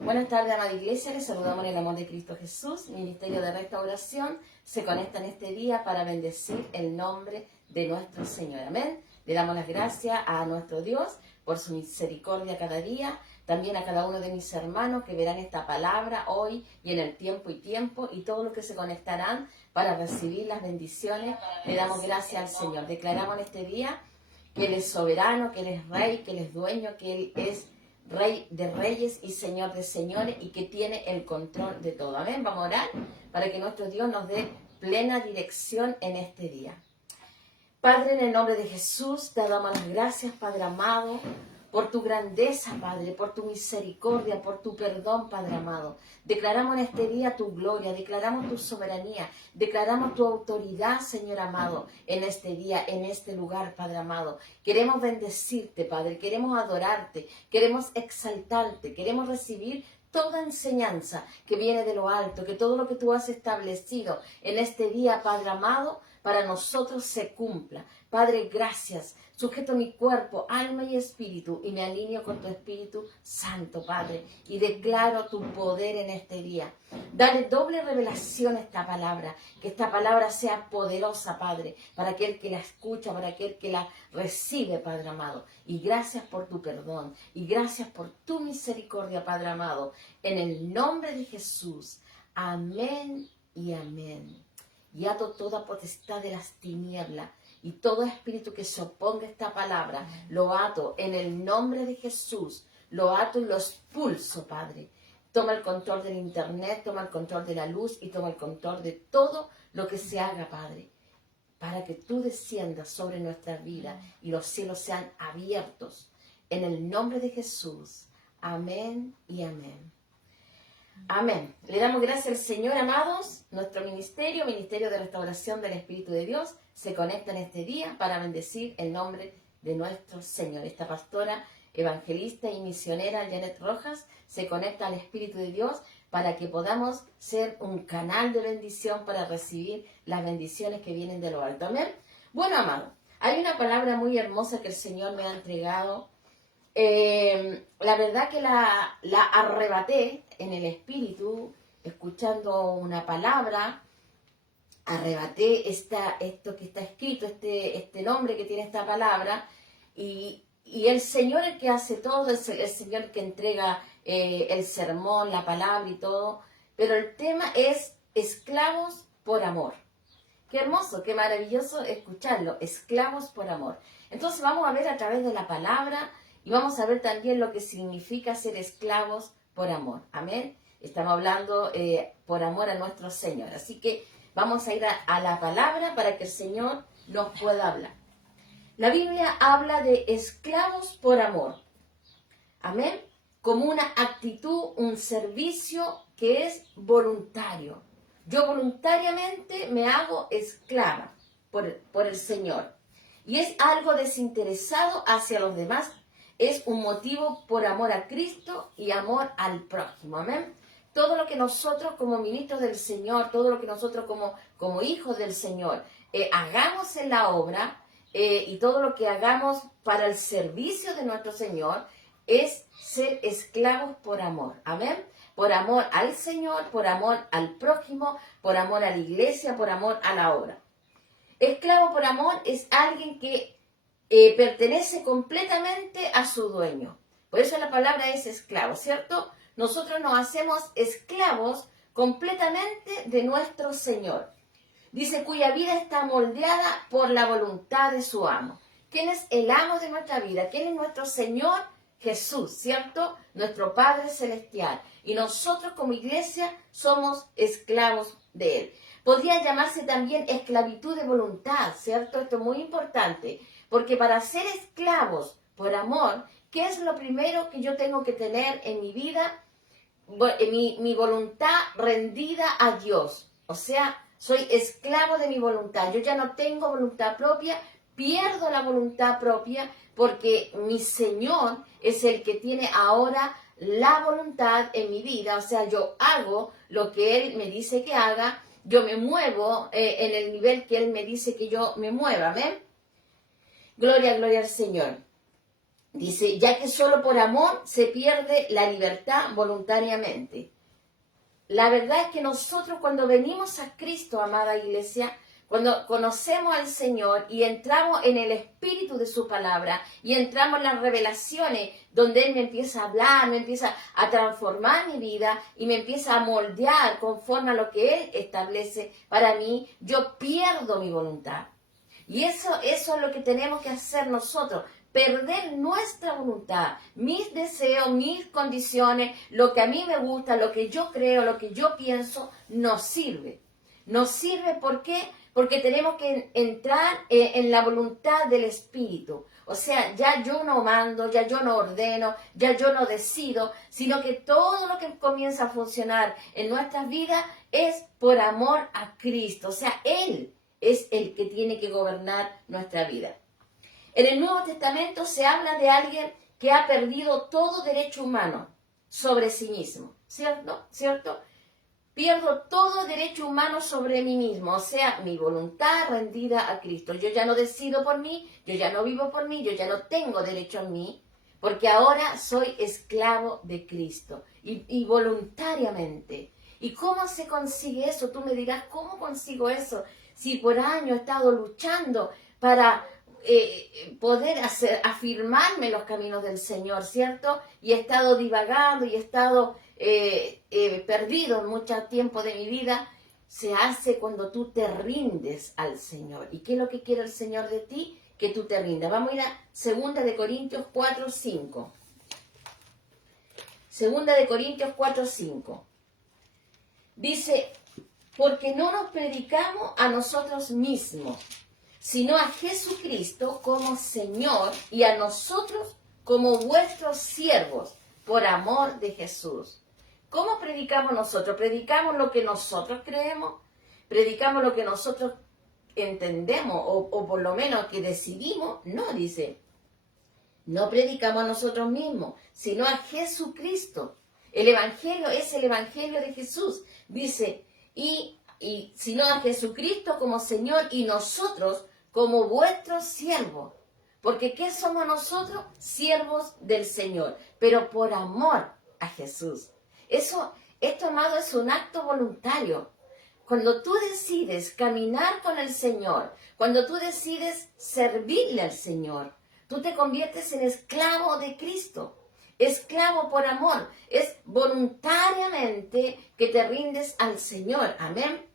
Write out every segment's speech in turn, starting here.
Buenas tardes, amada iglesia. Les saludamos en el amor de Cristo Jesús. Ministerio de Restauración se conecta en este día para bendecir el nombre de nuestro Señor. Amén. Le damos las gracias a nuestro Dios por su misericordia cada día. También a cada uno de mis hermanos que verán esta palabra hoy y en el tiempo y todos los que se conectarán para recibir las bendiciones. Le damos gracias al Señor. Declaramos en este día que Él es soberano, que Él es Rey, que Él es dueño, que Él es Rey de reyes y Señor de señores y que tiene el control de todo. Amén. Vamos a orar para que nuestro Dios nos dé plena dirección en este día. Padre, en el nombre de Jesús, te damos las gracias, Padre amado, por tu grandeza, Padre, por tu misericordia, por tu perdón, Padre amado. Declaramos en este día tu gloria, declaramos tu soberanía, declaramos tu autoridad, Señor amado, en este día, en este lugar, Padre amado. Queremos bendecirte, Padre, queremos adorarte, queremos exaltarte, queremos recibir toda enseñanza que viene de lo alto, que todo lo que tú has establecido en este día, Padre amado, para nosotros se cumpla. Padre, gracias. Sujeto mi cuerpo, alma y espíritu y me alineo con tu Espíritu Santo, Padre, y declaro tu poder en este día. Dale doble revelación a esta palabra, que esta palabra sea poderosa, Padre, para aquel que la escucha, para aquel que la recibe, Padre amado. Y gracias por tu perdón, y gracias por tu misericordia, Padre amado. En el nombre de Jesús, amén y amén. Y ato toda potestad de las tinieblas y todo espíritu que se oponga a esta palabra, lo ato en el nombre de Jesús, lo ato y lo expulso, Padre. Toma el control del internet, toma el control de la luz y toma el control de todo lo que se haga, Padre, para que tú desciendas sobre nuestra vida y los cielos sean abiertos. En el nombre de Jesús, amén y amén. Amén. Le damos gracias al Señor, amados. Nuestro ministerio de Restauración del Espíritu de Dios, se conecta en este día para bendecir el nombre de nuestro Señor. Esta pastora, evangelista y misionera Janet Rojas se conecta al Espíritu de Dios para que podamos ser un canal de bendición para recibir las bendiciones que vienen de lo alto. Amén. Bueno, amado, hay una palabra muy hermosa que el Señor me ha entregado. La verdad que la arrebaté en el espíritu, escuchando una palabra, arrebaté esto que está escrito, este nombre que tiene esta palabra, y el Señor el que hace todo, es el Señor que entrega el sermón, la palabra y todo, pero el tema es esclavos por amor. Qué hermoso, qué maravilloso escucharlo, esclavos por amor. Entonces vamos a ver a través de la palabra y vamos a ver también lo que significa ser esclavos por amor. Amén. Estamos hablando por amor a nuestro Señor. Así que vamos a ir a la palabra para que el Señor nos pueda hablar. La Biblia habla de esclavos por amor. Amén. Como una actitud, un servicio que es voluntario. Yo voluntariamente me hago esclava por el Señor. Y es algo desinteresado hacia los demás. Es un motivo por amor a Cristo y amor al prójimo. Amén. Todo lo que nosotros como ministros del Señor, todo lo que nosotros como hijos del Señor hagamos en la obra y todo lo que hagamos para el servicio de nuestro Señor es ser esclavos por amor. Amén. Por amor al Señor, por amor al prójimo, por amor a la iglesia, por amor a la obra. Esclavo por amor es alguien que pertenece completamente a su dueño. Por eso la palabra es esclavo, ¿cierto? Nosotros nos hacemos esclavos completamente de nuestro Señor. Dice, cuya vida está moldeada por la voluntad de su amo. ¿Quién es el amo de nuestra vida? ¿Quién es nuestro Señor? Jesús, ¿cierto? Nuestro Padre Celestial. Y nosotros como iglesia somos esclavos de Él. Podría llamarse también esclavitud de voluntad, ¿cierto? Esto es muy importante. Porque para ser esclavos por amor, ¿qué es lo primero que yo tengo que tener en mi vida? Mi voluntad rendida a Dios. O sea, soy esclavo de mi voluntad. Yo ya no tengo voluntad propia, pierdo la voluntad propia porque mi Señor es el que tiene ahora la voluntad en mi vida. O sea, yo hago lo que Él me dice que haga, yo me muevo en el nivel que Él me dice que yo me mueva. ¿Amén? Gloria, gloria al Señor. Dice, ya que solo por amor se pierde la libertad voluntariamente. La verdad es que nosotros cuando venimos a Cristo, amada iglesia, cuando conocemos al Señor y entramos en el espíritu de su palabra y entramos en las revelaciones donde Él me empieza a hablar, me empieza a transformar mi vida y me empieza a moldear conforme a lo que Él establece para mí, yo pierdo mi voluntad. Y eso es lo que tenemos que hacer nosotros. Perder nuestra voluntad, mis deseos, mis condiciones, lo que a mí me gusta, lo que yo creo, lo que yo pienso, nos sirve. Nos sirve, ¿por qué? Porque tenemos que entrar en la voluntad del Espíritu. O sea, ya yo no mando, ya yo no ordeno, ya yo no decido, sino que todo lo que comienza a funcionar en nuestras vidas es por amor a Cristo. O sea, Él es el que tiene que gobernar nuestra vida. En el Nuevo Testamento se habla de alguien que ha perdido todo derecho humano sobre sí mismo, ¿cierto? ¿Cierto? Pierdo todo derecho humano sobre mí mismo, o sea, mi voluntad rendida a Cristo. Yo ya no decido por mí, yo ya no vivo por mí, yo ya no tengo derecho a mí, porque ahora soy esclavo de Cristo y voluntariamente. ¿Y cómo se consigue eso? Tú me dirás, ¿cómo consigo eso? Si por años he estado luchando para poder afirmarme los caminos del Señor, ¿cierto? Y he estado divagando y he estado perdido mucho tiempo de mi vida. Se hace cuando tú te rindes al Señor. ¿Y qué es lo que quiere el Señor de ti? Que tú te rindas. Vamos a ir a 2 de Corintios 4, 5. 2 de Corintios 4, 5. Dice, porque no nos predicamos a nosotros mismos, sino a Jesucristo como Señor y a nosotros como vuestros siervos, por amor de Jesús. ¿Cómo predicamos nosotros? ¿Predicamos lo que nosotros creemos? ¿Predicamos lo que nosotros entendemos o por lo menos que decidimos? No, dice. No predicamos a nosotros mismos, sino a Jesucristo. El Evangelio es el Evangelio de Jesús. Dice, y sino a Jesucristo como Señor y nosotros como vuestros siervos. Porque ¿qué somos nosotros? Siervos del Señor, pero por amor a Jesús. Esto, amado, es un acto voluntario. Cuando tú decides caminar con el Señor, cuando tú decides servirle al Señor, tú te conviertes en esclavo de Cristo. Esclavo por amor. Es voluntariamente que te rindes al Señor. Amén.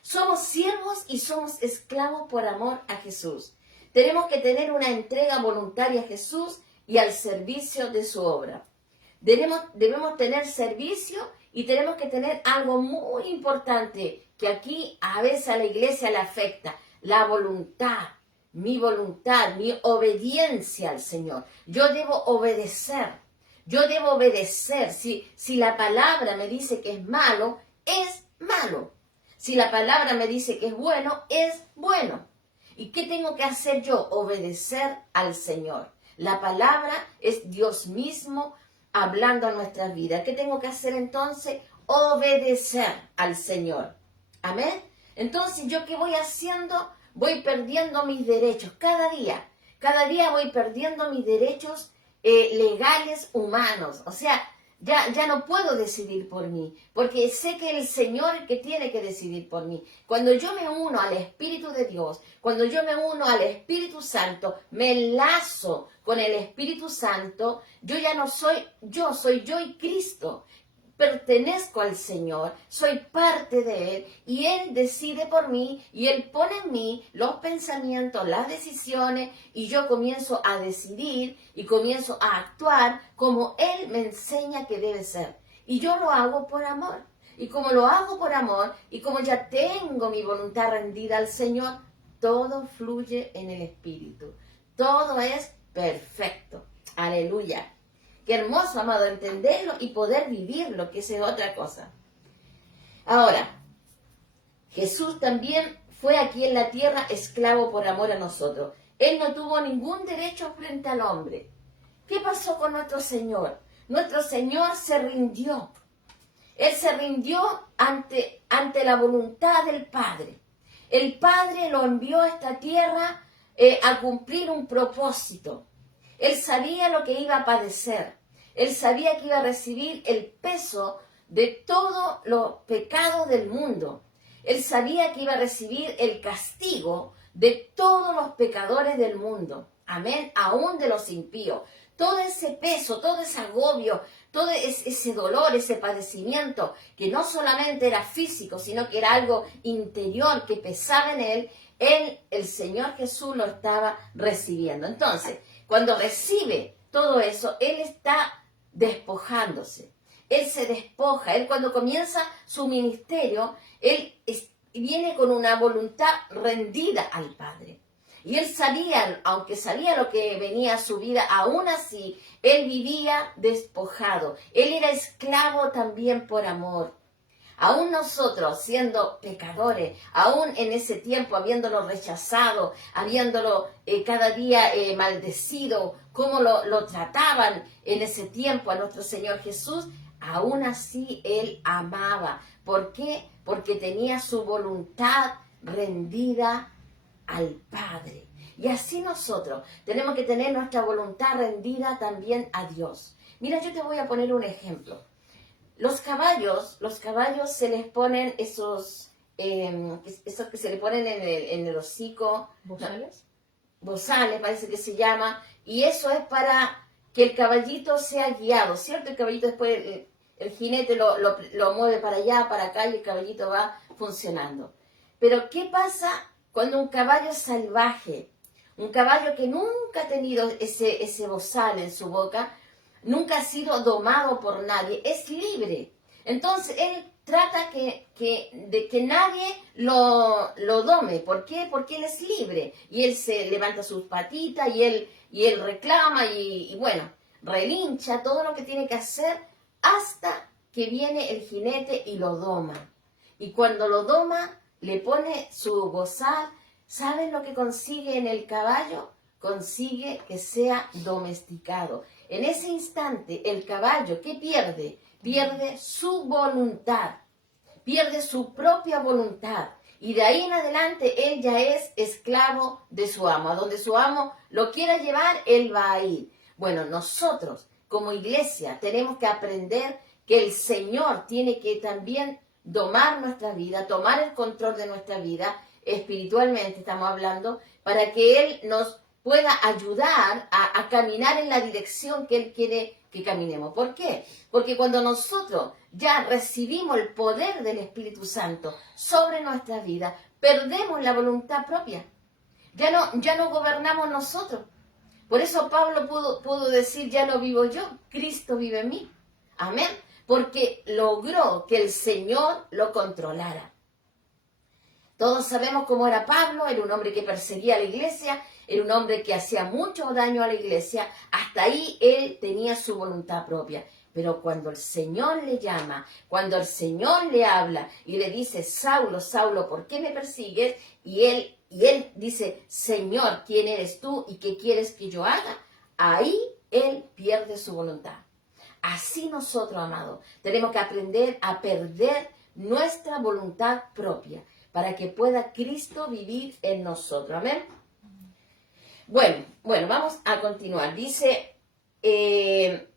Somos siervos y somos esclavos por amor a Jesús. Tenemos que tener una entrega voluntaria a Jesús y al servicio de su obra. Debemos tener servicio y tenemos que tener algo muy importante que aquí a veces a la iglesia le afecta, la voluntad, mi obediencia al Señor. Yo debo obedecer. Si la palabra me dice que es malo, es malo. Si la palabra me dice que es bueno, es bueno. ¿Y qué tengo que hacer yo? Obedecer al Señor. La palabra es Dios mismo hablando a nuestras vidas. ¿Qué tengo que hacer entonces? Obedecer al Señor. Amén. Entonces, ¿yo qué voy haciendo? Voy perdiendo mis derechos cada día. Cada día voy perdiendo mis derechos legales humanos. O sea, ya no puedo decidir por mí, porque sé que el Señor es el que tiene que decidir por mí. Cuando yo me uno al Espíritu de Dios, cuando yo me uno al Espíritu Santo, me enlazo con el Espíritu Santo, yo ya no soy yo y Cristo. Pertenezco al Señor, soy parte de Él y Él decide por mí y Él pone en mí los pensamientos, las decisiones y yo comienzo a decidir y comienzo a actuar como Él me enseña que debe ser. Y yo lo hago por amor. Y como lo hago por amor y como ya tengo mi voluntad rendida al Señor, todo fluye en el Espíritu. Todo es perfecto. Aleluya. Qué hermoso, amado, entenderlo y poder vivirlo, que esa es otra cosa. Ahora, Jesús también fue aquí en la tierra esclavo por amor a nosotros. Él no tuvo ningún derecho frente al hombre. ¿Qué pasó con nuestro Señor? Nuestro Señor se rindió. Él se rindió ante la voluntad del Padre. El Padre lo envió a esta tierra a cumplir un propósito. Él sabía lo que iba a padecer. Él sabía que iba a recibir el peso de todos los pecados del mundo. Él sabía que iba a recibir el castigo de todos los pecadores del mundo. Amén, aún de los impíos. Todo ese peso, todo ese agobio, todo ese dolor, ese padecimiento, que no solamente era físico, sino que era algo interior que pesaba en él, el Señor Jesús lo estaba recibiendo. Entonces, cuando recibe todo eso, Él está despojándose. Él se despoja. Él cuando comienza su ministerio, Él viene con una voluntad rendida al Padre. Y Él sabía, aunque sabía lo que venía a su vida, aún así, Él vivía despojado. Él era esclavo también por amor. Aún nosotros, siendo pecadores, aún en ese tiempo, habiéndolo rechazado, habiéndolo cada día maldecido, cómo lo trataban en ese tiempo a nuestro Señor Jesús, aún así Él amaba. ¿Por qué? Porque tenía su voluntad rendida al Padre. Y así nosotros tenemos que tener nuestra voluntad rendida también a Dios. Mira, yo te voy a poner un ejemplo. Los caballos se les ponen esos que se le ponen en el hocico. ¿Bozales? Bozales, parece que se llama. Y eso es para que el caballito sea guiado, ¿cierto? El caballito después, el jinete lo mueve para allá, para acá y el caballito va funcionando. Pero ¿qué pasa cuando un caballo salvaje, un caballo que nunca ha tenido ese bozal en su boca, nunca ha sido domado por nadie, es libre? Entonces él trata de que nadie lo dome. ¿Por qué? Porque él es libre. Y él se levanta sus patitas y él reclama y bueno, relincha todo lo que tiene que hacer hasta que viene el jinete y lo doma. Y cuando lo doma, le pone su bozal. ¿Saben lo que consigue en el caballo? Consigue que sea domesticado. En ese instante, el caballo, ¿qué pierde? Pierde su voluntad, pierde su propia voluntad. Y de ahí en adelante, él ya es esclavo de su amo. A donde su amo lo quiera llevar, él va a ir. Bueno, nosotros, como iglesia, tenemos que aprender que el Señor tiene que también domar nuestra vida, tomar el control de nuestra vida, espiritualmente estamos hablando, para que Él nos pueda ayudar a caminar en la dirección que Él quiere que caminemos. ¿Por qué? Porque cuando nosotros ya recibimos el poder del Espíritu Santo sobre nuestra vida, perdemos la voluntad propia. Ya no gobernamos nosotros. Por eso Pablo pudo decir, ya no vivo yo, Cristo vive en mí. Amén. Porque logró que el Señor lo controlara. Todos sabemos cómo era Pablo. Era un hombre que perseguía a la iglesia, era un hombre que hacía mucho daño a la iglesia. Hasta ahí él tenía su voluntad propia. Pero cuando el Señor le llama, cuando el Señor le habla y le dice, Saulo, Saulo, ¿por qué me persigues? Y él dice, Señor, ¿quién eres tú y qué quieres que yo haga? Ahí él pierde su voluntad. Así nosotros, amados, tenemos que aprender a perder nuestra voluntad propia para que pueda Cristo vivir en nosotros. Amén. Bueno, vamos a continuar. Dice, ser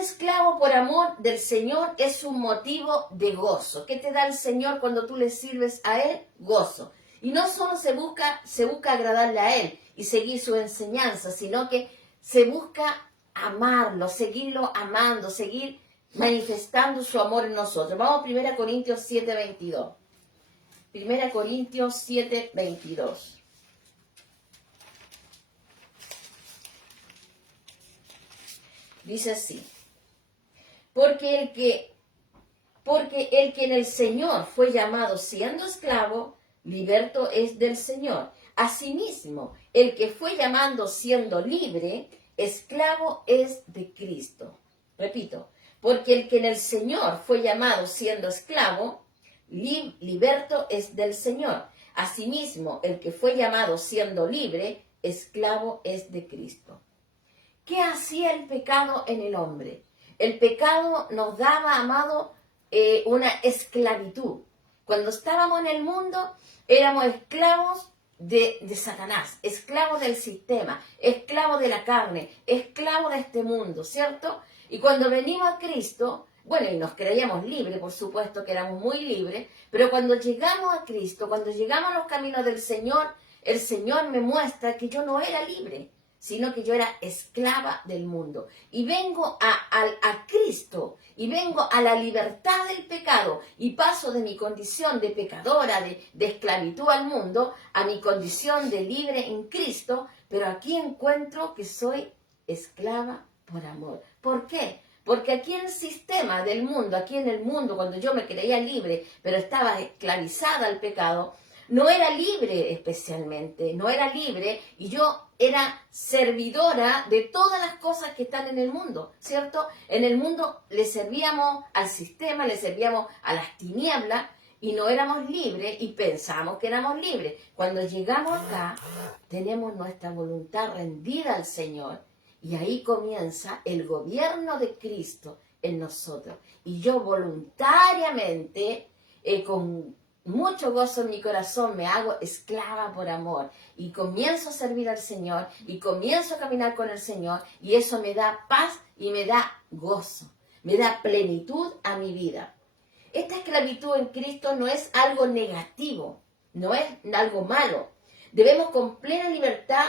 esclavo por amor del Señor es un motivo de gozo. ¿Qué te da el Señor cuando tú le sirves a Él? Gozo. Y no solo se busca agradarle a Él y seguir su enseñanza, sino que se busca amarlo, seguirlo amando, seguir manifestando su amor en nosotros. Vamos a 1 Corintios 7:22. 1 Corintios 7:22. Dice así: porque el que en el Señor fue llamado siendo esclavo, liberto es del Señor. Asimismo, el que fue llamado siendo libre, esclavo es de Cristo. Repito, porque el que en el Señor fue llamado siendo esclavo, liberto es del Señor. Asimismo, el que fue llamado siendo libre, esclavo es de Cristo. ¿Qué hacía el pecado en el hombre? El pecado nos daba, amado, una esclavitud. Cuando estábamos en el mundo, éramos esclavos de Satanás, esclavo del sistema, esclavo de la carne, esclavo de este mundo, ¿cierto? Y cuando venimos a Cristo, bueno, y nos creíamos libres, por supuesto que éramos muy libres, pero cuando llegamos a Cristo, cuando llegamos a los caminos del Señor, el Señor me muestra que yo no era libre, sino que yo era esclava del mundo. Y vengo a Cristo, y vengo a la libertad del pecado, y paso de mi condición de pecadora, de esclavitud al mundo, a mi condición de libre en Cristo, pero aquí encuentro que soy esclava por amor. ¿Por qué? Porque aquí en el sistema del mundo, aquí en el mundo, cuando yo me creía libre, pero estaba esclavizada al pecado, no era libre especialmente, no era libre, y yo era servidora de todas las cosas que están en el mundo, ¿cierto? En el mundo le servíamos al sistema, le servíamos a las tinieblas, y no éramos libres y pensamos que éramos libres. Cuando llegamos acá, tenemos nuestra voluntad rendida al Señor, y ahí comienza el gobierno de Cristo en nosotros. Y yo voluntariamente, con mucho gozo en mi corazón, me hago esclava por amor. Y comienzo a servir al Señor, y comienzo a caminar con el Señor, y eso me da paz y me da gozo, me da plenitud a mi vida. Esta esclavitud en Cristo no es algo negativo, no es algo malo. Debemos con plena libertad,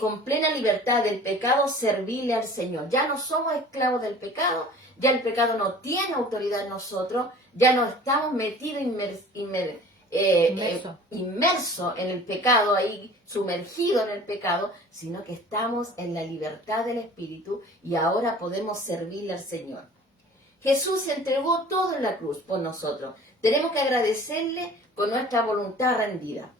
con plena libertad del pecado servirle al Señor. Ya no somos esclavos del pecado, ya el pecado no tiene autoridad en nosotros, ya no estamos metidos inmersos en el pecado, ahí sumergidos en el pecado, sino que estamos en la libertad del Espíritu y ahora podemos servirle al Señor. Jesús se entregó todo en la cruz por nosotros. Tenemos que agradecerle con nuestra voluntad rendida.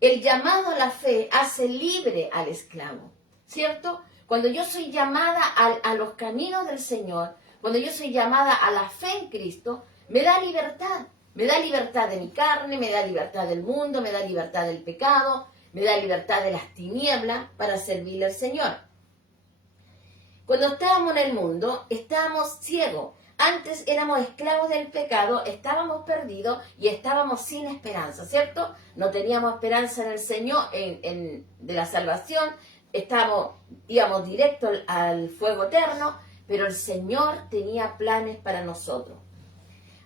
El llamado a la fe hace libre al esclavo, ¿cierto? Cuando yo soy llamada a los caminos del Señor, cuando yo soy llamada a la fe en Cristo, me da libertad. Me da libertad de mi carne, me da libertad del mundo, me da libertad del pecado, me da libertad de las tinieblas para servirle al Señor. Cuando estábamos en el mundo, estábamos ciegos. Antes éramos esclavos del pecado, estábamos perdidos y estábamos sin esperanza, ¿cierto? No teníamos esperanza en el Señor, de la salvación, íbamos directo al fuego eterno, pero el Señor tenía planes para nosotros.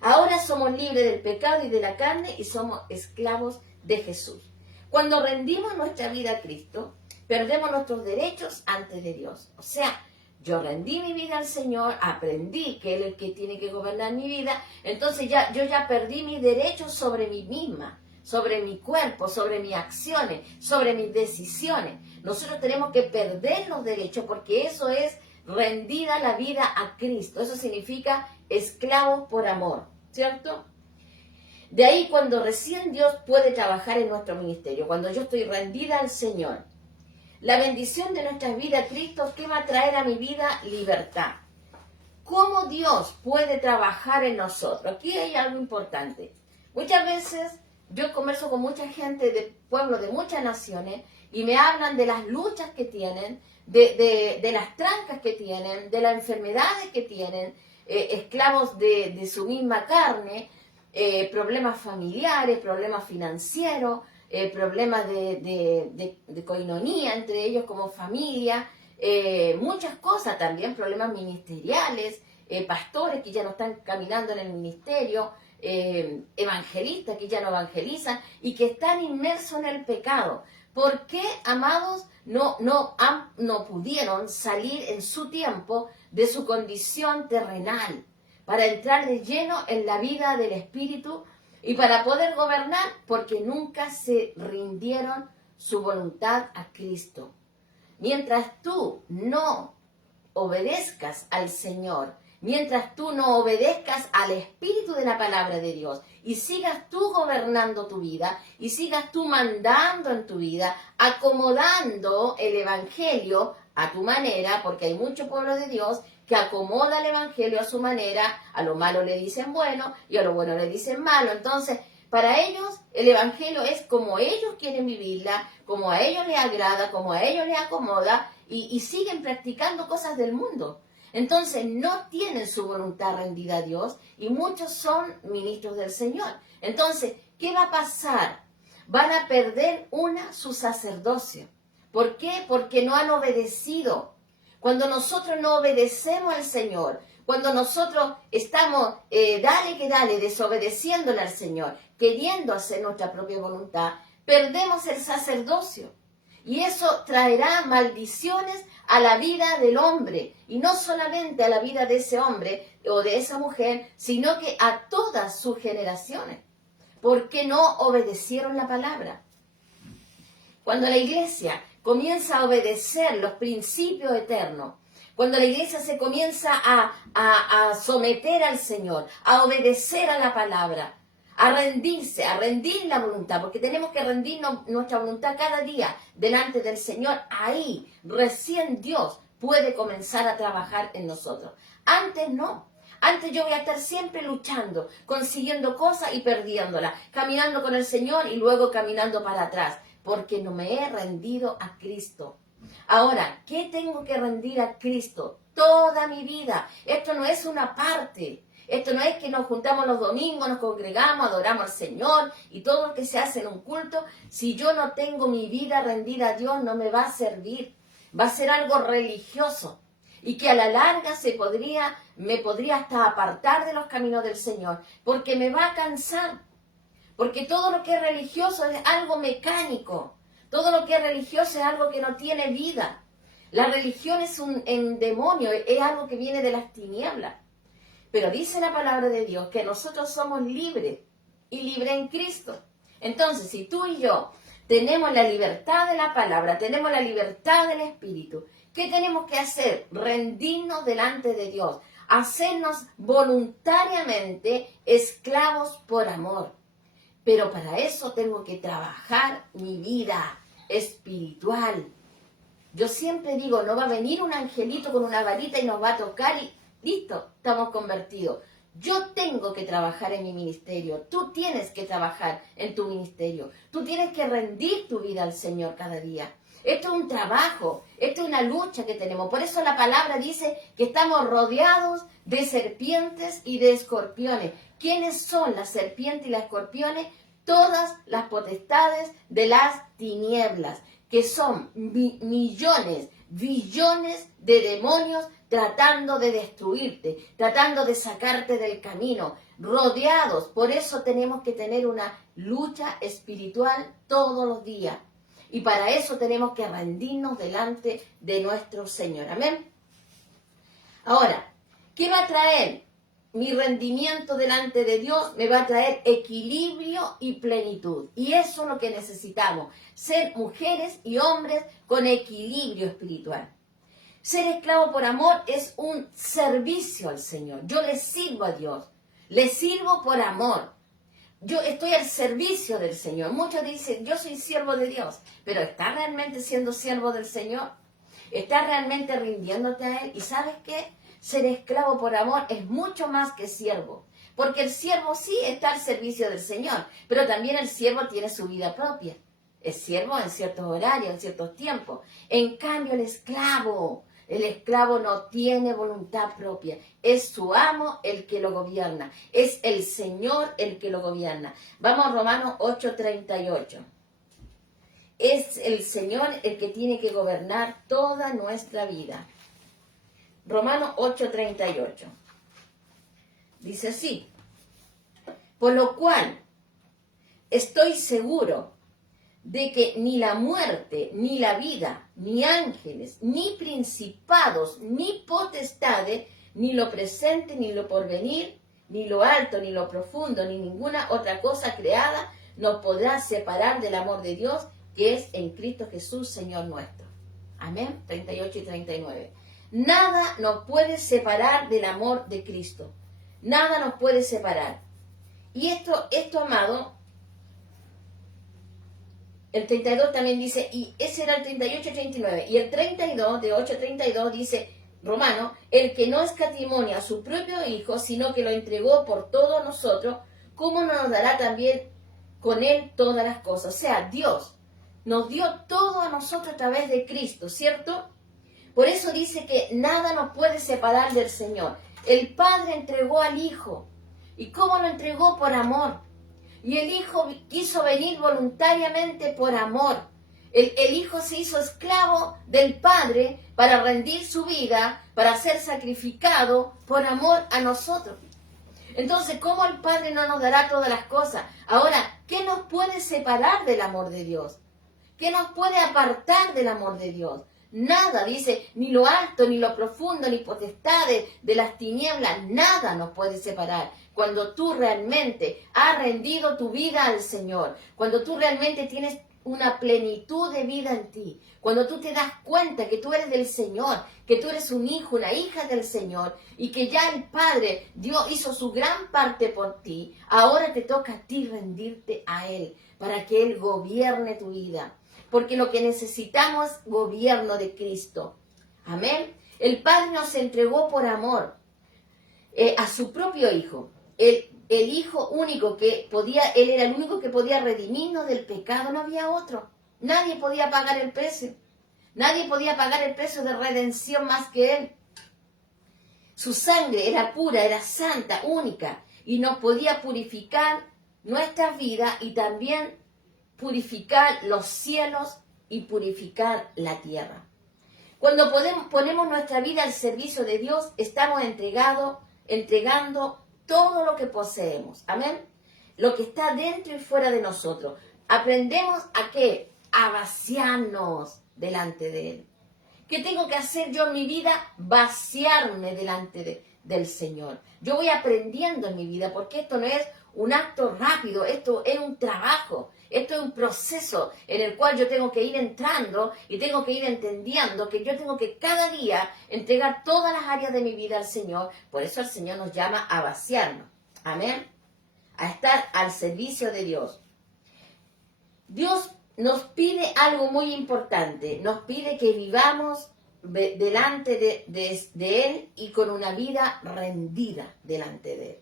Ahora somos libres del pecado y de la carne y somos esclavos de Jesús. Cuando rendimos nuestra vida a Cristo, perdemos nuestros derechos ante de Dios. O sea, yo rendí mi vida al Señor, aprendí que Él es el que tiene que gobernar mi vida, entonces yo ya perdí mis derechos sobre mí misma, sobre mi cuerpo, sobre mis acciones, sobre mis decisiones. Nosotros tenemos que perder los derechos porque eso es rendida la vida a Cristo. Eso significa esclavos por amor, ¿cierto? De ahí cuando recién Dios puede trabajar en nuestro ministerio, cuando yo estoy rendida al Señor. La bendición de nuestras vidas, Cristo, ¿qué va a traer a mi vida? Libertad. ¿Cómo Dios puede trabajar en nosotros? Aquí hay algo importante. Muchas veces yo converso con mucha gente de pueblos de muchas naciones y me hablan de las luchas que tienen, de las trancas que tienen, de las enfermedades que tienen, esclavos de su misma carne, problemas familiares, problemas financieros, problemas de coinonía entre ellos como familia, muchas cosas también, problemas ministeriales, pastores que ya no están caminando en el ministerio, evangelistas que ya no evangelizan y que están inmersos en el pecado. ¿Por qué, amados, no pudieron salir en su tiempo de su condición terrenal para entrar de lleno en la vida del Espíritu y para poder gobernar? Porque nunca se rindieron su voluntad a Cristo. Mientras tú no obedezcas al Señor, mientras tú no obedezcas al Espíritu de la palabra de Dios y sigas tú gobernando tu vida y sigas tú mandando en tu vida, acomodando el Evangelio a tu manera, porque hay mucho pueblo de Dios que acomoda el Evangelio a su manera, a lo malo le dicen bueno y a lo bueno le dicen malo. Entonces, para ellos el Evangelio es como ellos quieren vivirla, como a ellos les agrada, como a ellos les acomoda y siguen practicando cosas del mundo. Entonces no tienen su voluntad rendida a Dios y muchos son ministros del Señor. Entonces, ¿qué va a pasar? van a perder su sacerdocio. ¿Por qué? Porque no han obedecido. Cuando nosotros no obedecemos al Señor, cuando nosotros estamos, dale, desobedeciéndole al Señor, queriendo hacer nuestra propia voluntad, perdemos el sacerdocio. Y eso traerá maldiciones a la vida del hombre. Y no solamente a la vida de ese hombre o de esa mujer, sino que a todas sus generaciones. Porque no obedecieron la palabra. Cuando la iglesia comienza a obedecer los principios eternos, cuando la iglesia se comienza a someter al Señor, a obedecer a la palabra, a rendirse, a rendir la voluntad, porque tenemos que rendirnos nuestra voluntad cada día delante del Señor, ahí recién Dios puede comenzar a trabajar en nosotros. Antes no. Antes yo voy a estar siempre luchando, consiguiendo cosas y perdiéndolas, caminando con el Señor y luego caminando para atrás, porque no me he rendido a Cristo. Ahora, ¿qué tengo que rendir a Cristo? Toda mi vida. Esto no es una parte. Esto no es que nos juntamos los domingos, nos congregamos, adoramos al Señor y todo lo que se hace en un culto. Si yo no tengo mi vida rendida a Dios, no me va a servir. Va a ser algo religioso y que a la larga me podría hasta apartar de los caminos del Señor, porque me va a cansar. Porque todo lo que es religioso es algo mecánico. Todo lo que es religioso es algo que no tiene vida. La religión es un demonio, es algo que viene de las tinieblas. Pero dice la palabra de Dios que nosotros somos libres y libres en Cristo. Entonces, si tú y yo tenemos la libertad de la palabra, tenemos la libertad del Espíritu, ¿qué tenemos que hacer? Rendirnos delante de Dios, hacernos voluntariamente esclavos por amor. Pero para eso tengo que trabajar mi vida espiritual. Yo siempre digo, no va a venir un angelito con una varita y nos va a tocar y listo, estamos convertidos. Yo tengo que trabajar en mi ministerio. Tú tienes que trabajar en tu ministerio. Tú tienes que rendir tu vida al Señor cada día. Esto es un trabajo, esto es una lucha que tenemos. Por eso la palabra dice que estamos rodeados de serpientes y de escorpiones. ¿Quiénes son las serpientes y las escorpiones? Todas las potestades de las tinieblas, que son millones, billones de demonios tratando de destruirte, tratando de sacarte del camino, rodeados. Por eso tenemos que tener una lucha espiritual todos los días. Y para eso tenemos que rendirnos delante de nuestro Señor. Amén. Ahora, ¿qué va a traer mi rendimiento delante de Dios? Me va a traer equilibrio y plenitud. Y eso es lo que necesitamos. Ser mujeres y hombres con equilibrio espiritual. Ser esclavo por amor es un servicio al Señor. Yo le sirvo a Dios. Le sirvo por amor. Yo estoy al servicio del Señor. Muchos dicen, yo soy siervo de Dios. Pero ¿estás realmente siendo siervo del Señor? ¿Estás realmente rindiéndote a Él? ¿Y sabes qué? Ser esclavo por amor es mucho más que siervo. Porque el siervo sí está al servicio del Señor. Pero también el siervo tiene su vida propia. Es siervo en ciertos horarios, en ciertos tiempos. En cambio, el esclavo no tiene voluntad propia. Es su amo el que lo gobierna. Es el Señor el que lo gobierna. Vamos a Romanos 8:38. Es el Señor el que tiene que gobernar toda nuestra vida. Romanos 8:38. Dice así. Por lo cual, estoy seguro de que ni la muerte, ni la vida, ni ángeles, ni principados, ni potestades, ni lo presente, ni lo porvenir, ni lo alto, ni lo profundo, ni ninguna otra cosa creada nos podrá separar del amor de Dios que es en Cristo Jesús, Señor nuestro. Amén. 38 y 39. Nada nos puede separar del amor de Cristo. Nada nos puede separar. Y esto, amado, el 32 también dice, y ese era el 38 y 39, y el 32, de 8:32 dice, Romano, el que no escatimó a su propio Hijo, sino que lo entregó por todos nosotros, ¿cómo no nos dará también con Él todas las cosas? O sea, Dios nos dio todo a nosotros a través de Cristo, ¿cierto? Por eso dice que nada nos puede separar del Señor. El Padre entregó al Hijo. ¿Y cómo lo entregó? Por amor. Y el Hijo quiso venir voluntariamente por amor. El Hijo se hizo esclavo del Padre para rendir su vida, para ser sacrificado por amor a nosotros. Entonces, ¿cómo el Padre no nos dará todas las cosas? Ahora, ¿qué nos puede separar del amor de Dios? ¿Qué nos puede apartar del amor de Dios? Nada, dice, ni lo alto, ni lo profundo, ni potestades de las tinieblas, nada nos puede separar. Cuando tú realmente has rendido tu vida al Señor, cuando tú realmente tienes una plenitud de vida en ti, cuando tú te das cuenta que tú eres del Señor, que tú eres un hijo, una hija del Señor, y que ya el Padre Dios hizo su gran parte por ti, ahora te toca a ti rendirte a Él, para que Él gobierne tu vida. Porque lo que necesitamos es gobierno de Cristo. Amén. El Padre nos entregó por amor a su propio Hijo. El Hijo único que podía, Él era el único que podía redimirnos del pecado, no había otro. Nadie podía pagar el precio. Nadie podía pagar el precio de redención más que Él. Su sangre era pura, era santa, única, y nos podía purificar nuestras vidas y también purificar los cielos y purificar la tierra. Cuando ponemos nuestra vida al servicio de Dios, estamos entregando todo lo que poseemos. Amén. Lo que está dentro y fuera de nosotros. Aprendemos a qué? A vaciarnos delante de Él. ¿Qué tengo que hacer yo en mi vida? Vaciarme delante del Señor. Yo voy aprendiendo en mi vida, porque esto no es un acto rápido, esto es un trabajo, esto es un proceso en el cual yo tengo que ir entrando y tengo que ir entendiendo que yo tengo que cada día entregar todas las áreas de mi vida al Señor. Por eso el Señor nos llama a vaciarnos, amén, a estar al servicio de Dios. Dios nos pide algo muy importante, nos pide que vivamos delante de Él y con una vida rendida delante de Él.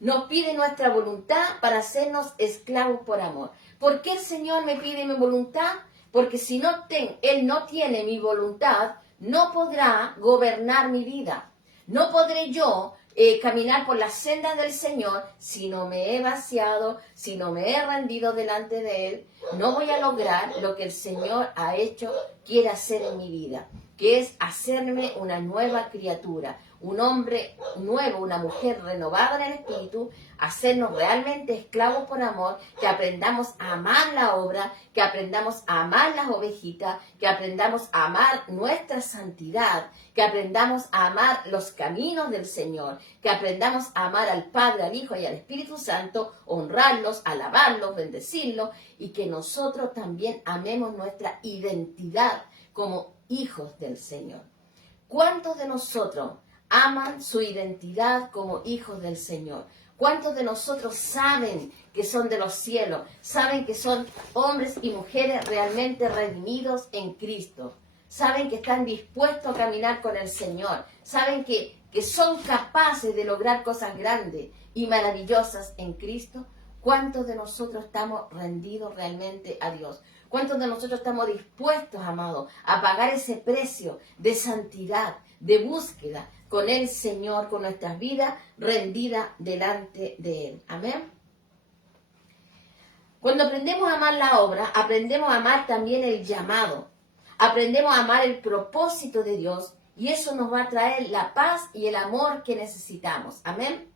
Nos pide nuestra voluntad para hacernos esclavos por amor. ¿Por qué el Señor me pide mi voluntad? Porque si Él no tiene mi voluntad, no podrá gobernar mi vida. No podré yo caminar por las sendas del Señor si no me he vaciado, si no me he rendido delante de Él. No voy a lograr lo que el Señor quiere hacer en mi vida, que es hacerme una nueva criatura, un hombre nuevo, una mujer renovada en el espíritu, hacernos realmente esclavos por amor, que aprendamos a amar la obra, que aprendamos a amar las ovejitas, que aprendamos a amar nuestra santidad, que aprendamos a amar los caminos del Señor, que aprendamos a amar al Padre, al Hijo y al Espíritu Santo, honrarlos, alabarlos, bendecirlos, y que nosotros también amemos nuestra identidad como hijos del Señor. ¿Cuántos de nosotros aman su identidad como hijos del Señor? ¿Cuántos de nosotros saben que son de los cielos? Saben que son hombres y mujeres realmente redimidos en Cristo. Saben que están dispuestos a caminar con el Señor. Saben que son capaces de lograr cosas grandes y maravillosas en Cristo. ¿Cuántos de nosotros estamos rendidos realmente a Dios? ¿Cuántos de nosotros estamos dispuestos, amados, a pagar ese precio de santidad, de búsqueda con el Señor, con nuestras vidas rendidas delante de Él? Amén. Cuando aprendemos a amar la obra, aprendemos a amar también el llamado. Aprendemos a amar el propósito de Dios y eso nos va a traer la paz y el amor que necesitamos. Amén.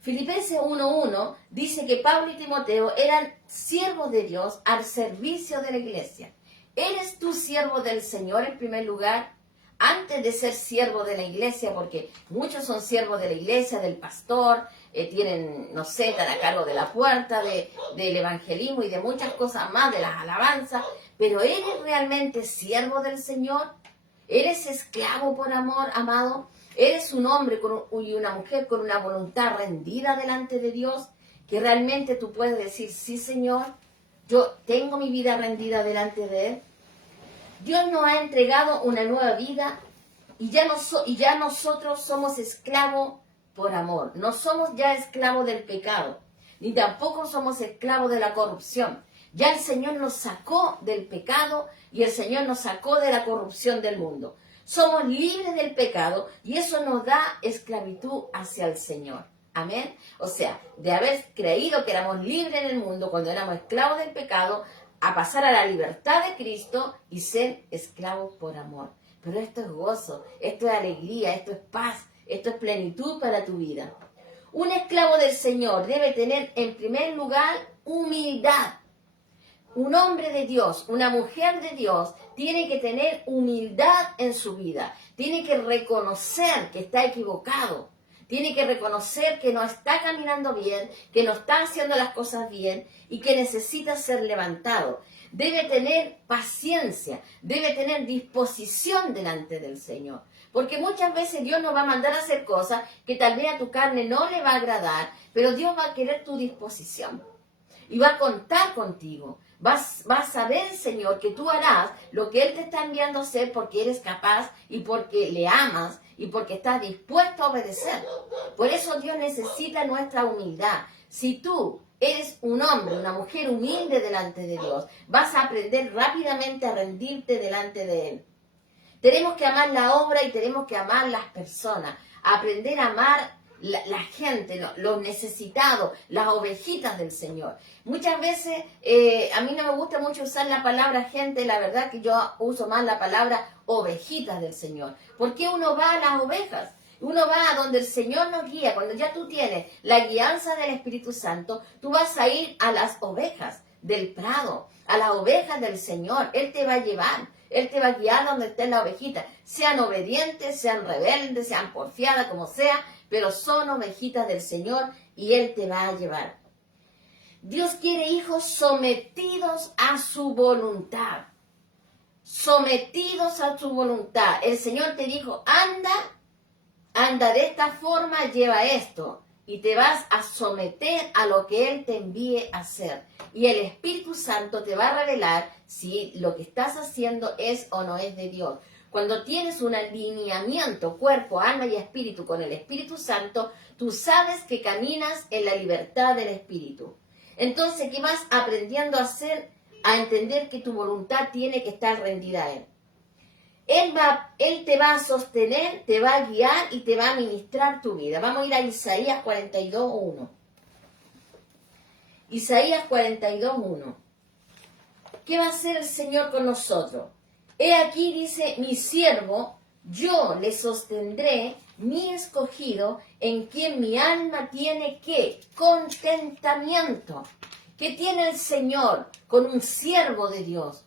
Filipenses 1:1 dice que Pablo y Timoteo eran siervos de Dios al servicio de la iglesia. ¿Eres tú siervo del Señor en primer lugar? Antes de ser siervo de la iglesia, porque muchos son siervos de la iglesia, del pastor, tienen, no sé, están a cargo de la puerta, del evangelismo y de muchas cosas más, de las alabanzas, pero ¿eres realmente siervo del Señor? ¿Eres esclavo por amor, amado? ¿Eres un hombre y una mujer con una voluntad rendida delante de Dios? Que realmente tú puedes decir, sí, Señor, yo tengo mi vida rendida delante de Él. Dios nos ha entregado una nueva vida y ya nosotros somos esclavos por amor. No somos ya esclavos del pecado, ni tampoco somos esclavos de la corrupción. Ya el Señor nos sacó del pecado y el Señor nos sacó de la corrupción del mundo. Somos libres del pecado y eso nos da esclavitud hacia el Señor. Amén. O sea, de haber creído que éramos libres en el mundo cuando éramos esclavos del pecado, a pasar a la libertad de Cristo y ser esclavos por amor. Pero esto es gozo, esto es alegría, esto es paz, esto es plenitud para tu vida. Un esclavo del Señor debe tener en primer lugar humildad. Un hombre de Dios, una mujer de Dios, tiene que tener humildad en su vida. Tiene que reconocer que está equivocado. Tiene que reconocer que no está caminando bien, que no está haciendo las cosas bien y que necesita ser levantado. Debe tener paciencia, debe tener disposición delante del Señor. Porque muchas veces Dios nos va a mandar a hacer cosas que tal vez a tu carne no le va a agradar, pero Dios va a querer tu disposición y va a contar contigo. Vas a saber, Señor, que tú harás lo que Él te está enviando a hacer porque eres capaz y porque le amas y porque estás dispuesto a obedecer. Por eso Dios necesita nuestra humildad. Si tú eres un hombre, una mujer humilde delante de Dios, vas a aprender rápidamente a rendirte delante de Él. Tenemos que amar la obra y tenemos que amar las personas, aprender a amar la gente, los necesitados, las ovejitas del Señor. Muchas veces a mí no me gusta mucho usar la palabra gente, la verdad que yo uso más la palabra ovejitas del Señor. Porque uno va a las ovejas, uno va a donde el Señor nos guía. Cuando ya tú tienes la guianza del Espíritu Santo, tú vas a ir a las ovejas del prado, a las ovejas del Señor. Él te va a llevar. Él te va a guiar donde esté la ovejita. Sean obedientes, sean rebeldes, sean porfiadas, como sea, pero son ovejitas del Señor y Él te va a llevar. Dios quiere hijos sometidos a su voluntad. Sometidos a su voluntad. El Señor te dijo, anda de esta forma, lleva esto. Y te vas a someter a lo que Él te envíe a hacer. Y el Espíritu Santo te va a revelar si lo que estás haciendo es o no es de Dios. Cuando tienes un alineamiento, cuerpo, alma y espíritu con el Espíritu Santo, tú sabes que caminas en la libertad del Espíritu. Entonces, ¿qué vas aprendiendo a hacer? A entender que tu voluntad tiene que estar rendida a Él. Él te va a sostener, te va a guiar y te va a ministrar tu vida. Vamos a ir a Isaías 42:1. Isaías 42:1. ¿Qué va a hacer el Señor con nosotros? He aquí, dice, mi siervo, yo le sostendré, mi escogido, en quien mi alma tiene ¿qué? Contentamiento. ¿Qué tiene el Señor con un siervo de Dios?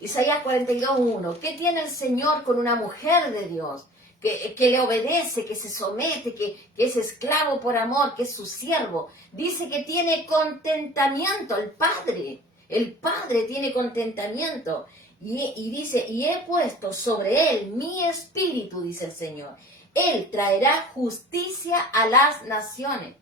Isaías 42:1. ¿Qué tiene el Señor con una mujer de Dios? Que le obedece, que se somete, que es esclavo por amor, que es su siervo. Dice que tiene contentamiento, el Padre. El Padre tiene contentamiento. Y dice, y he puesto sobre él mi espíritu, dice el Señor. Él traerá justicia a las naciones.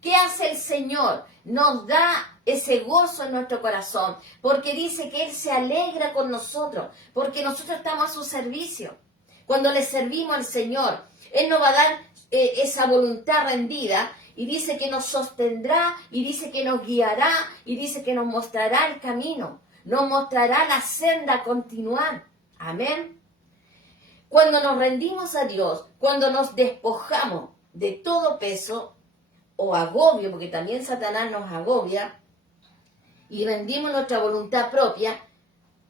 ¿Qué hace el Señor? Nos da ese gozo en nuestro corazón, porque dice que Él se alegra con nosotros, porque nosotros estamos a su servicio. Cuando le servimos al Señor, Él nos va a dar esa voluntad rendida, y dice que nos sostendrá, y dice que nos guiará, y dice que nos mostrará el camino, nos mostrará la senda a continuar. Amén. Cuando nos rendimos a Dios, cuando nos despojamos de todo peso, o agobio, porque también Satanás nos agobia, y rendimos nuestra voluntad propia,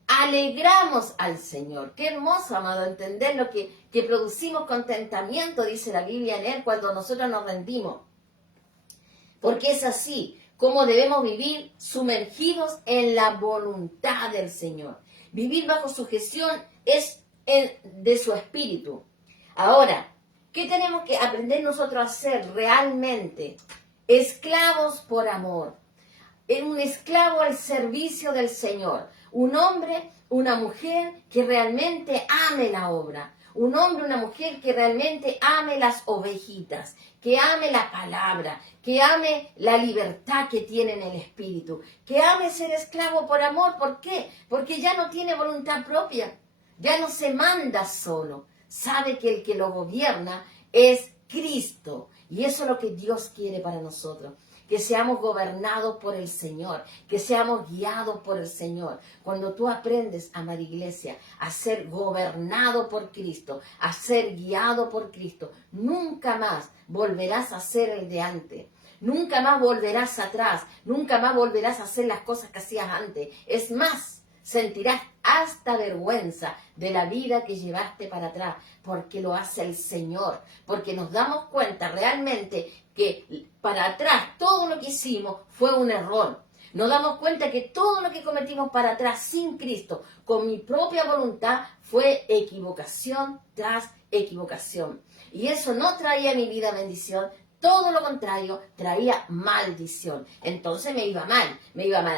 alegramos al Señor. Qué hermoso, amado, entender lo que producimos contentamiento, dice la Biblia en Él, cuando nosotros nos rendimos. Porque es así como debemos vivir sumergidos en la voluntad del Señor. Vivir bajo sujeción es de su espíritu. Ahora, ¿qué tenemos que aprender nosotros a ser realmente? Esclavos por amor. Un esclavo al servicio del Señor. Un hombre, una mujer que realmente ame la obra. Un hombre, una mujer que realmente ame las ovejitas, que ame la palabra, que ame la libertad que tiene en el espíritu, que ame ser esclavo por amor. ¿Por qué? Porque ya no tiene voluntad propia, ya no se manda solo. Sabe que el que lo gobierna es Cristo. Y eso es lo que Dios quiere para nosotros. que seamos gobernados por el Señor, que seamos guiados por el Señor. Cuando tú aprendes, amada iglesia, a ser gobernado por Cristo, a ser guiado por Cristo, nunca más volverás a ser el de antes. Nunca más volverás atrás, nunca más volverás a hacer las cosas que hacías antes. Es más, sentirás hasta vergüenza de la vida que llevaste para atrás, porque lo hace el Señor, porque nos damos cuenta realmente que para atrás todo lo que hicimos fue un error. Nos damos cuenta que todo lo que cometimos para atrás sin Cristo, con mi propia voluntad, fue equivocación tras equivocación. Y eso no traía a mi vida bendición. Todo lo contrario, traía maldición. Entonces me iba mal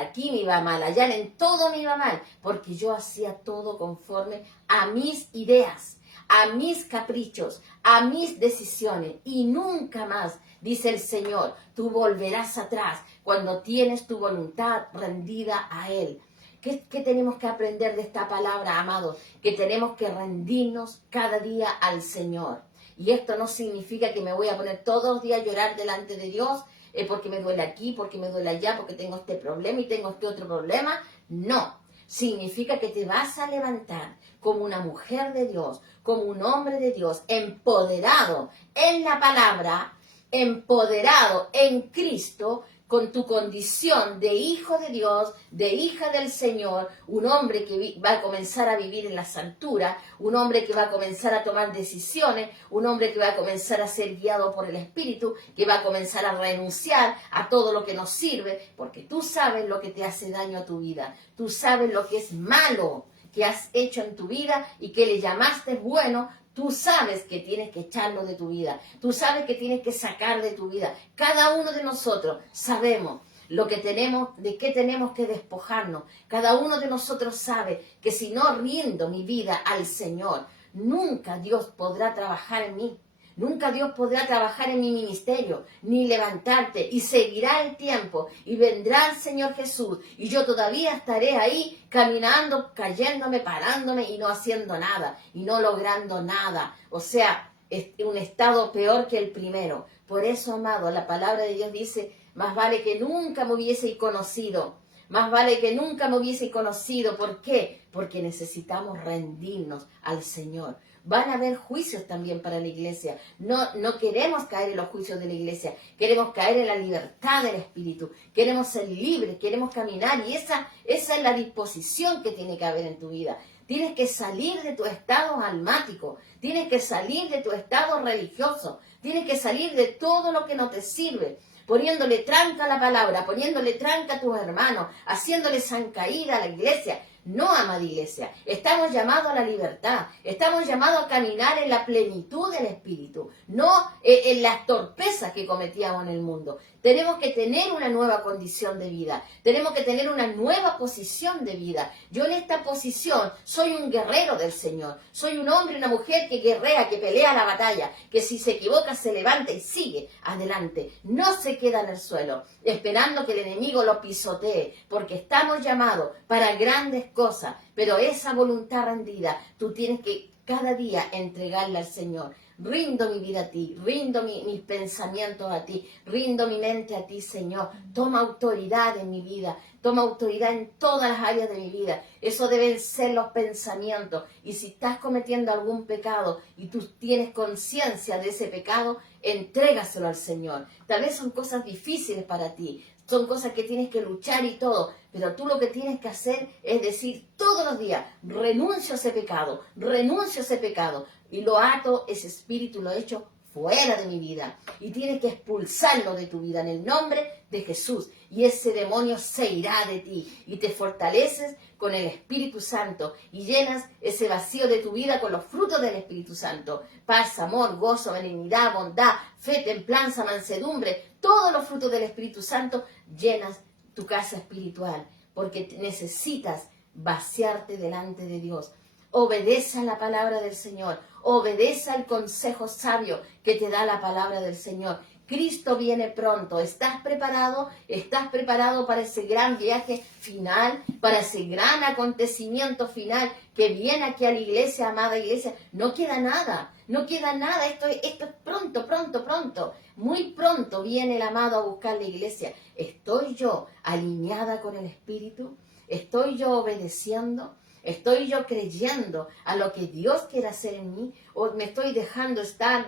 aquí, me iba mal allá, en todo me iba mal, porque yo hacía todo conforme a mis ideas, a mis caprichos, a mis decisiones, y nunca más, dice el Señor, tú volverás atrás cuando tienes tu voluntad rendida a Él. ¿Qué tenemos que aprender de esta palabra, amados? Que tenemos que rendirnos cada día al Señor. Y esto no significa que me voy a poner todos los días a llorar delante de Dios porque me duele aquí, porque me duele allá, porque tengo este problema y tengo este otro problema. No, significa que te vas a levantar como una mujer de Dios, como un hombre de Dios, empoderado en la palabra, empoderado en Cristo, con tu condición de hijo de Dios, de hija del Señor, un hombre que va a comenzar a vivir en las alturas, un hombre que va a comenzar a tomar decisiones, un hombre que va a comenzar a ser guiado por el Espíritu, que va a comenzar a renunciar a todo lo que nos sirve, porque tú sabes lo que te hace daño a tu vida, tú sabes lo que es malo que has hecho en tu vida y que le llamaste bueno. Tú sabes que tienes que echarlo de tu vida. Tú sabes que tienes que sacar de tu vida. Cada uno de nosotros sabemos lo que tenemos, de qué tenemos que despojarnos. Cada uno de nosotros sabe que si no rindo mi vida al Señor, nunca Dios podrá trabajar en mí. Nunca Dios podrá trabajar en mi ministerio, ni levantarte, y seguirá el tiempo, y vendrá el Señor Jesús, y yo todavía estaré ahí caminando, cayéndome, parándome, y no haciendo nada, y no logrando nada. O sea, es un estado peor que el primero. Por eso, amado, la palabra de Dios dice, más vale que nunca me hubiese conocido. Más vale que nunca me hubiese conocido. ¿Por qué? Porque necesitamos rendirnos al Señor. Van a haber juicios también para la iglesia. No queremos caer en los juicios de la iglesia. Queremos caer en la libertad del Espíritu. Queremos ser libres, queremos caminar. Y esa es la disposición que tiene que haber en tu vida. Tienes que salir de tu estado almático. Tienes que salir de tu estado religioso. Tienes que salir de todo lo que no te sirve. Poniéndole tranca a la palabra, poniéndole tranca a tus hermanos, haciéndole zancaída a la iglesia. No, amada iglesia, estamos llamados a la libertad, estamos llamados a caminar en la plenitud del Espíritu, no en las torpezas que cometíamos en el mundo. Tenemos que tener una nueva condición de vida, tenemos que tener una nueva posición de vida. Yo en esta posición soy un guerrero del Señor, soy un hombre y una mujer que guerrea, que pelea la batalla, que si se equivoca se levanta y sigue adelante, no se queda en el suelo, esperando que el enemigo lo pisotee, porque estamos llamados para grandes cosas, pero esa voluntad rendida, tú tienes que cada día entregarla al Señor. Rindo mi vida a ti, rindo mis pensamientos a ti, rindo mi mente a ti, Señor. Toma autoridad en mi vida, toma autoridad en todas las áreas de mi vida. Eso deben ser los pensamientos. Y si estás cometiendo algún pecado y tú tienes conciencia de ese pecado, entrégaselo al Señor. Tal vez son cosas difíciles para ti, son cosas que tienes que luchar y todo, pero tú lo que tienes que hacer es decir todos los días, renuncio a ese pecado, y lo ato, ese espíritu lo echo fuera de mi vida, y tienes que expulsarlo de tu vida en el nombre de Jesús, y ese demonio se irá de ti, y te fortaleces con el Espíritu Santo, y llenas ese vacío de tu vida con los frutos del Espíritu Santo, paz, amor, gozo, benignidad, bondad, fe, templanza, mansedumbre, todos los frutos del Espíritu Santo, llenas tu casa espiritual, porque necesitas vaciarte delante de Dios. Obedece a la palabra del Señor, obedece al consejo sabio que te da la palabra del Señor, Cristo viene pronto. ¿Estás preparado? ¿Estás preparado para ese gran viaje final? Para ese gran acontecimiento final que viene aquí a la iglesia, amada iglesia. No queda nada. No queda nada. Esto es pronto, pronto, pronto. Muy pronto viene el amado a buscar la iglesia. ¿Estoy yo alineada con el Espíritu? ¿Estoy yo obedeciendo? ¿Estoy yo creyendo a lo que Dios quiere hacer en mí? ¿O me estoy dejando estar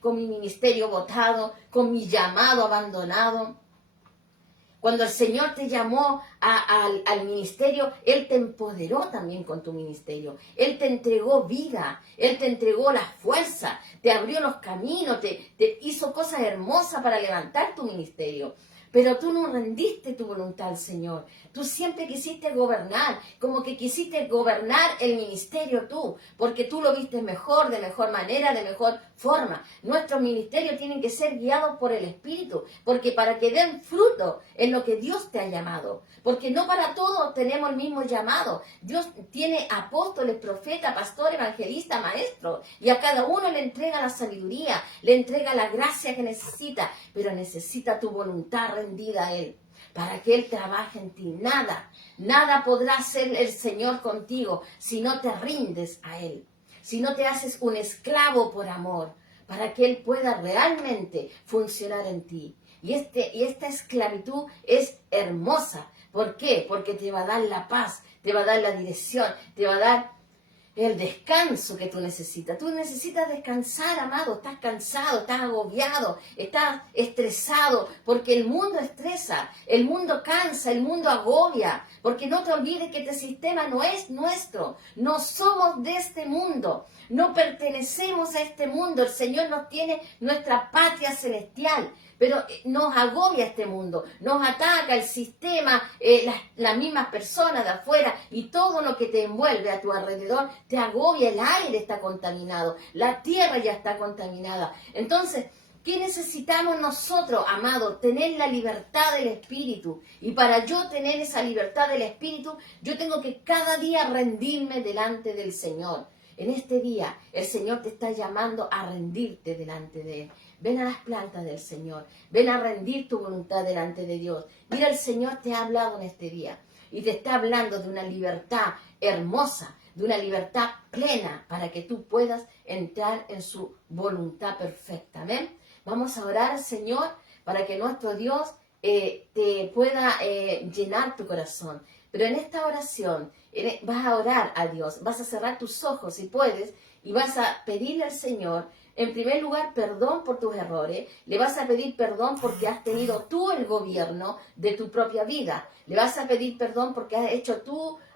con mi ministerio botado, con mi llamado abandonado? Cuando el Señor te llamó al ministerio, Él te empoderó también con tu ministerio. Él te entregó vida, Él te entregó la fuerza, te abrió los caminos, te hizo cosas hermosas para levantar tu ministerio. Pero tú no rendiste tu voluntad al Señor. Tú siempre quisiste gobernar, como que quisiste gobernar el ministerio tú, porque tú lo viste mejor, de mejor manera, de mejor forma. Nuestros ministerios tienen que ser guiados por el Espíritu, porque para que den fruto en lo que Dios te ha llamado. Porque no para todos tenemos el mismo llamado. Dios tiene apóstoles, profetas, pastores, evangelistas, maestros, y a cada uno le entrega la sabiduría, le entrega la gracia que necesita, pero necesita tu voluntad rendida a Él, para que Él trabaje en ti. Nada podrá hacer el Señor contigo si no te rindes a Él, si no te haces un esclavo por amor, para que Él pueda realmente funcionar en ti. Y esta esclavitud es hermosa. ¿Por qué? Porque te va a dar la paz, te va a dar la dirección, te va a dar el descanso que tú necesitas. Tú necesitas descansar, amado. Estás cansado, estás agobiado, estás estresado, porque el mundo estresa, el mundo cansa, el mundo agobia. Porque no te olvides que este sistema no es nuestro. No somos de este mundo. No pertenecemos a este mundo. El Señor nos tiene nuestra patria celestial. Pero nos agobia este mundo, nos ataca el sistema, las mismas personas de afuera y todo lo que te envuelve a tu alrededor, te agobia. El aire está contaminado, la tierra ya está contaminada. Entonces, ¿qué necesitamos nosotros, amados? Tener la libertad del Espíritu. Y para yo tener esa libertad del Espíritu, yo tengo que cada día rendirme delante del Señor. En este día, el Señor te está llamando a rendirte delante de Él. Ven a las plantas del Señor. Ven a rendir tu voluntad delante de Dios. Mira, el Señor te ha hablado en este día. Y te está hablando de una libertad hermosa, de una libertad plena, para que tú puedas entrar en su voluntad perfecta. ¿Ven? Vamos a orar al Señor para que nuestro Dios te pueda llenar tu corazón. Pero en esta oración vas a orar a Dios, vas a cerrar tus ojos si puedes y vas a pedirle al Señor, en primer lugar, perdón por tus errores. Le vas a pedir perdón porque has tenido tú el gobierno de tu propia vida. Le vas a pedir perdón porque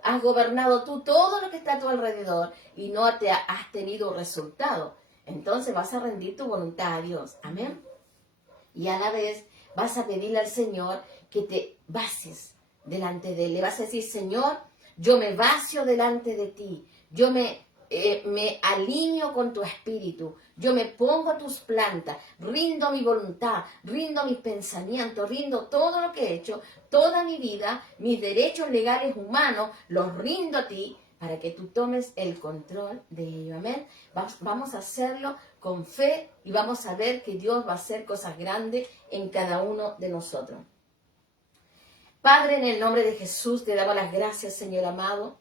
has gobernado tú todo lo que está a tu alrededor y no te has tenido resultado. Entonces vas a rendir tu voluntad a Dios. Amén. Y a la vez vas a pedirle al Señor que te bases delante de Él. Le vas a decir: Señor, yo me vacío delante de ti. Yo me alineo con tu espíritu. Yo me pongo a tus plantas. Rindo mi voluntad. Rindo mis pensamientos. Rindo todo lo que he hecho. Toda mi vida. Mis derechos legales humanos. Los rindo a ti para que tú tomes el control de ello. Amén. Vamos a hacerlo con fe y vamos a ver que Dios va a hacer cosas grandes en cada uno de nosotros. Padre, en el nombre de Jesús, te damos las gracias, Señor amado.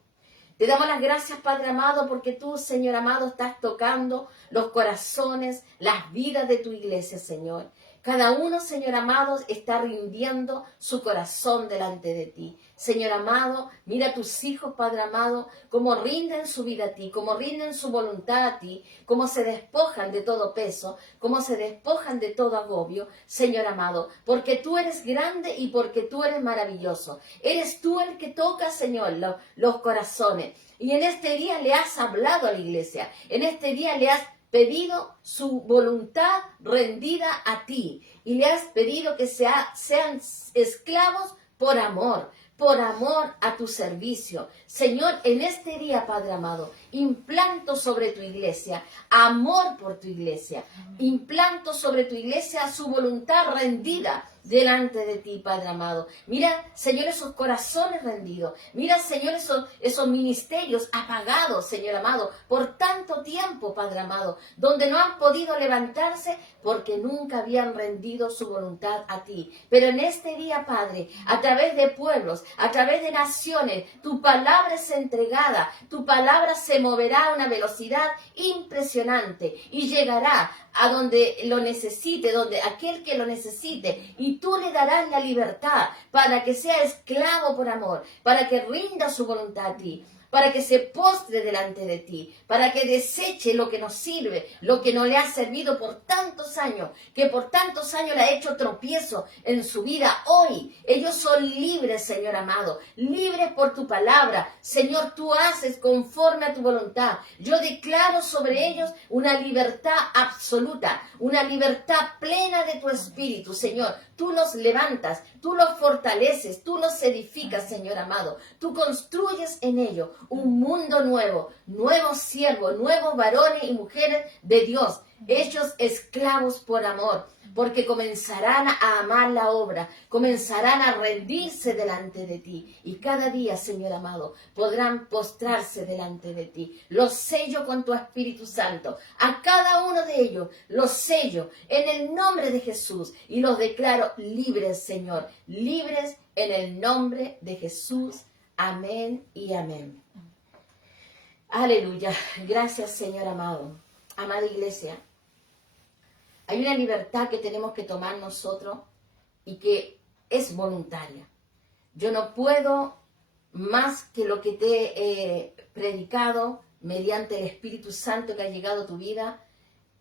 Te damos las gracias, Padre amado, porque tú, Señor amado, estás tocando los corazones, las vidas de tu iglesia, Señor. Cada uno, Señor amado, está rindiendo su corazón delante de ti. Señor amado, mira a tus hijos, Padre amado, cómo rinden su vida a ti, cómo rinden su voluntad a ti, cómo se despojan de todo peso, cómo se despojan de todo agobio, Señor amado, porque tú eres grande y porque tú eres maravilloso. Eres tú el que toca, Señor, los corazones. Y en este día le has hablado a la iglesia, en este día le has pedido su voluntad rendida a ti y le has pedido que sean esclavos por amor a tu servicio. Señor, en este día, Padre amado, implanto sobre tu iglesia amor por tu iglesia, implanto sobre tu iglesia su voluntad rendida delante de ti, Padre amado. Mira, Señor, esos corazones rendidos. Mira, Señor, esos ministerios apagados, Señor amado, por tanto tiempo, Padre amado, donde no han podido levantarse porque nunca habían rendido su voluntad a ti. Pero en este día, Padre, a través de pueblos, a través de naciones, tu palabra es entregada, tu palabra se moverá a una velocidad impresionante y llegará a donde lo necesite, donde aquel que lo necesite, y tú le darás la libertad para que sea esclavo por amor, para que rinda su voluntad a ti, para que se postre delante de ti, para que deseche lo que nos sirve, lo que no le ha servido por tantos años, que por tantos años le ha hecho tropiezo en su vida. Hoy ellos son libres, Señor amado, libres por tu palabra. Señor, tú haces conforme a tu voluntad. Yo declaro sobre ellos una libertad absoluta, una libertad plena de tu espíritu, Señor. Tú los levantas, tú los fortaleces, tú los edificas, Señor amado. Tú construyes en ellos un mundo nuevo, nuevos siervos, nuevos varones y mujeres de Dios, hechos esclavos por amor, porque comenzarán a amar la obra, comenzarán a rendirse delante de ti, y cada día, Señor amado, podrán postrarse delante de ti. Los sello con tu Espíritu Santo, a cada uno de ellos los sello en el nombre de Jesús, y los declaro libres, Señor, libres en el nombre de Jesús. Amén y amén. Aleluya. Gracias, Señor amado. Amada iglesia, hay una libertad que tenemos que tomar nosotros y que es voluntaria. Yo no puedo más que lo que te he predicado mediante el Espíritu Santo que ha llegado a tu vida.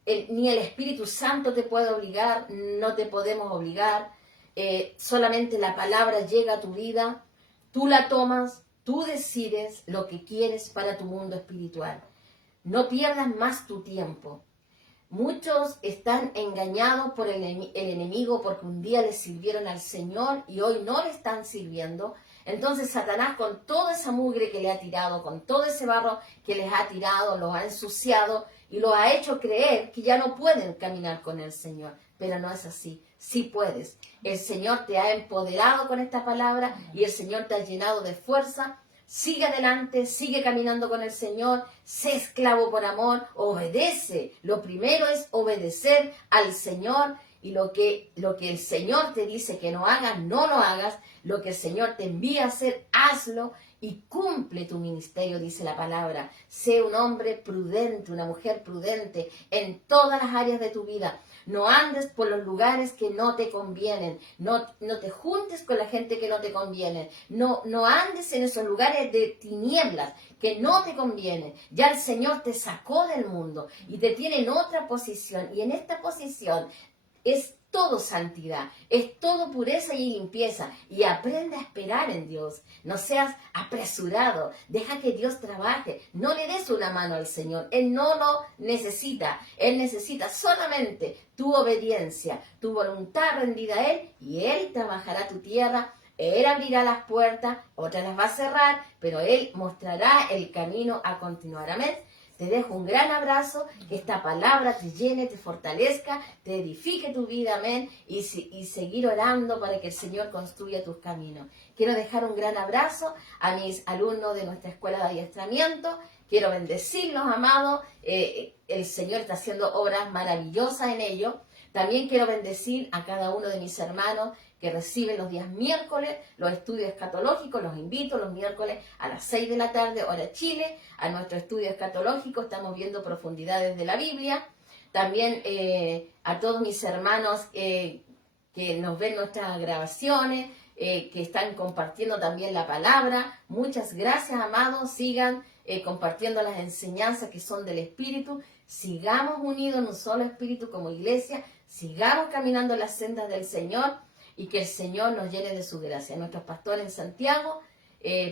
Ni el Espíritu Santo te puede obligar, no te podemos obligar. Solamente la palabra llega a tu vida, tú la tomas, tú decides lo que quieres para tu mundo espiritual. No pierdas más tu tiempo. Muchos están engañados por el enemigo porque un día le sirvieron al Señor y hoy no le están sirviendo. Entonces Satanás, con toda esa mugre que le ha tirado, con todo ese barro que les ha tirado, los ha ensuciado y los ha hecho creer que ya no pueden caminar con el Señor. Pero no es así. Sí puedes. El Señor te ha empoderado con esta palabra y el Señor te ha llenado de fuerza. Sigue adelante, sigue caminando con el Señor, sé esclavo por amor, obedece. Lo primero es obedecer al Señor, y lo que el Señor te dice que no hagas, no lo hagas. Lo que el Señor te envía a hacer, hazlo y cumple tu ministerio, dice la palabra. Sé un hombre prudente, una mujer prudente en todas las áreas de tu vida. No andes por los lugares que no te convienen. No te juntes con la gente que no te conviene. No andes en esos lugares de tinieblas que no te convienen. Ya el Señor te sacó del mundo y te tiene en otra posición. Y en esta posición es todo santidad, es todo pureza y limpieza. Y aprende a esperar en Dios. No seas apresurado. Deja que Dios trabaje. No le des una mano al Señor. Él no lo necesita. Él necesita solamente tu obediencia, tu voluntad rendida a Él, y Él trabajará tu tierra. Él abrirá las puertas, otras las va a cerrar, pero Él mostrará el camino a continuar. Amén. Te dejo un gran abrazo, que esta palabra te llene, te fortalezca, te edifique tu vida, amén, y seguir orando para que el Señor construya tus caminos. Quiero dejar un gran abrazo a mis alumnos de nuestra escuela de adiestramiento. Quiero bendecirlos, amados. El Señor está haciendo obras maravillosas en ellos. También quiero bendecir a cada uno de mis hermanos que reciben los días miércoles los estudios escatológicos. Los invito los miércoles a las 6 de la tarde, hora Chile, a nuestro estudio escatológico. Estamos viendo profundidades de la Biblia. También a todos mis hermanos que nos ven nuestras grabaciones, que están compartiendo también la palabra. Muchas gracias, amados. Sigan compartiendo las enseñanzas que son del Espíritu. Sigamos unidos en un solo Espíritu como iglesia. Sigamos caminando en las sendas del Señor. Y que el Señor nos llene de su gracia. Nuestros pastores en Santiago,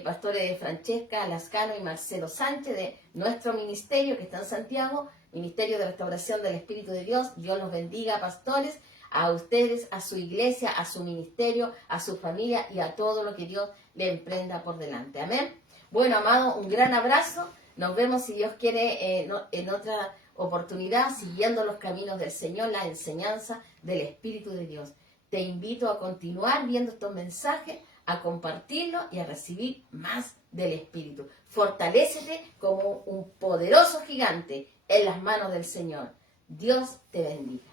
pastores Francesca Lascano y Marcelo Sánchez, de nuestro ministerio que está en Santiago, Ministerio de Restauración del Espíritu de Dios. Dios los bendiga, pastores, a ustedes, a su iglesia, a su ministerio, a su familia y a todo lo que Dios le emprenda por delante. Amén. Bueno, amado, un gran abrazo. Nos vemos, si Dios quiere, en otra oportunidad, siguiendo los caminos del Señor, la enseñanza del Espíritu de Dios. Te invito a continuar viendo estos mensajes, a compartirlos y a recibir más del Espíritu. Fortalécete como un poderoso gigante en las manos del Señor. Dios te bendiga.